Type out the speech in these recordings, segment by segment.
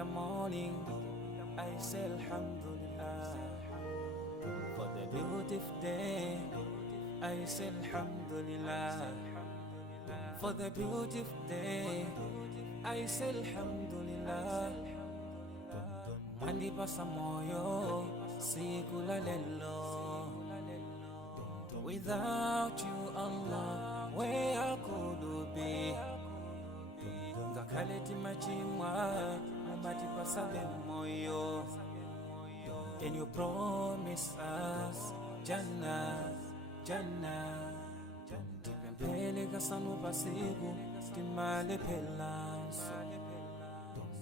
the morning, I say Alhamdulillah. For the beautiful day, I say Alhamdulillah. For the beautiful day, I say Alhamdulillah. Mandipasa moyo siku la lelo. Without you, Allah, where could be? Ngakaleti machimwa, mandipasa moyo. And you promise us Jannah, Jannah. Tipempele kasanu pasiku, timale pelanso.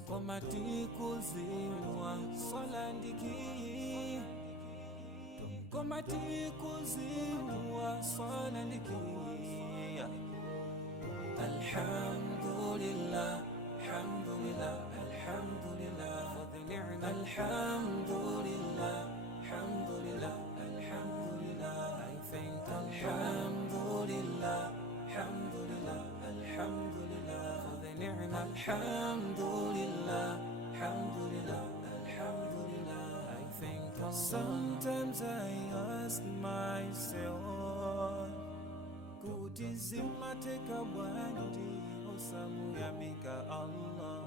Komati kuziwa, solandiki. Komati kuziwa, solandiki. Alhamdulillah, alhamdulillah, alhamdulillah for the ni'mah. Alhamdulillah, alhamdulillah, alhamdulillah. I thank Alhamdulillah, alhamdulillah, alhamdulillah for the ni'mah. Alhamdulillah, alhamdulillah, alhamdulillah. I thank Allah. Sometimes I ask myself, kuti zimateka bwanji osamu yamika Allah.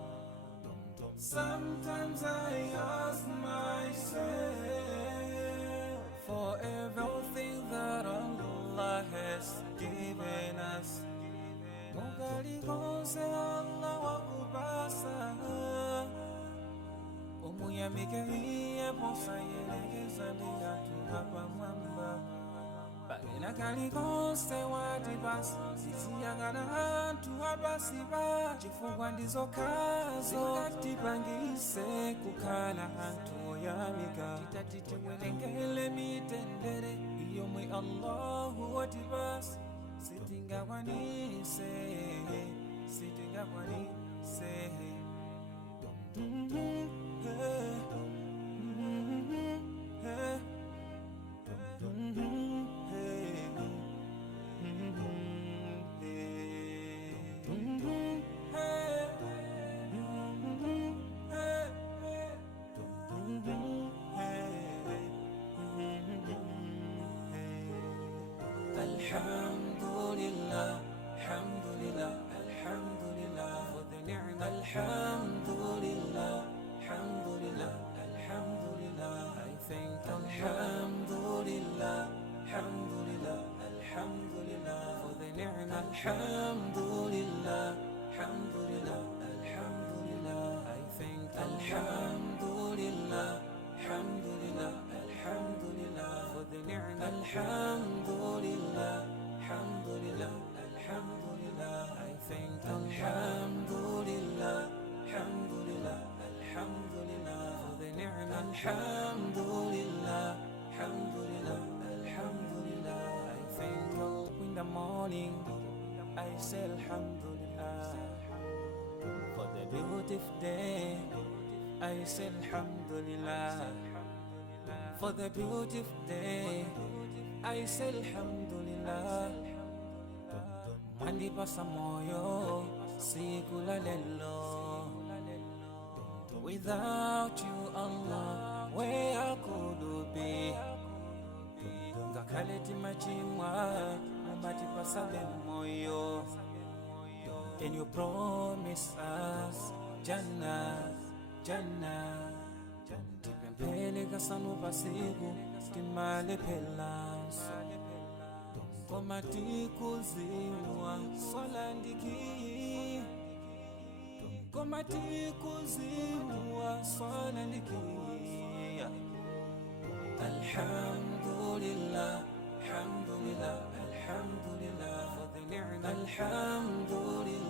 Sometimes I ask myself, for everything that Allah has given us, mugali konse Allah wakupasa. Umuyamike hiye posa yelegeza niyatu hapa mwamba. Bagina kalikonse watibasi, sisi yangana hantu habasiba. Chifungwa ndizo kazo, katipangise kukala hantu yamika. Titatiti welengele mitendere, iyo mwe Allahu watibasi. Sitinga wanise, sitinga wanise. Alhamdulillah, alhamdulillah, alhamdulillah for the ni'mah. Alhamdulillah, alhamdulillah, alhamdulillah. I thank Alhamdulillah, alhamdulillah, alhamdulillah for the ni'mah. Alhamdulillah, alhamdulillah, alhamdulillah. I thank Alhamdulillah, alhamdulillah, alhamdulillah for the ni'mah. Alhamdulillah, alhamdulillah, alhamdulillah. I thank Alhamdulillah, alhamdulillah, alhamdulillah for the ni'mah. Alhamdulillah, alhamdulillah, alhamdulillah. I thank Allah in the morning, I say Alhamdulillah. For the beautiful day, I say Alhamdulillah. For the beautiful day, I say Alhamdulillah. Mandipasa moyo siku la lelo. Without you, Allah, where could be? Ngakaleti machimwa, mandipasa moyo. And you promise us Jannah, Jannah. Tipempele kasanu pasiku, timale pelanso. Komati kuziwa, solandiki. Komati kuziwa, solandiki. Alhamdulillah, alhamdulillah, alhamdulillah for the ni'mah. Alhamdulillah.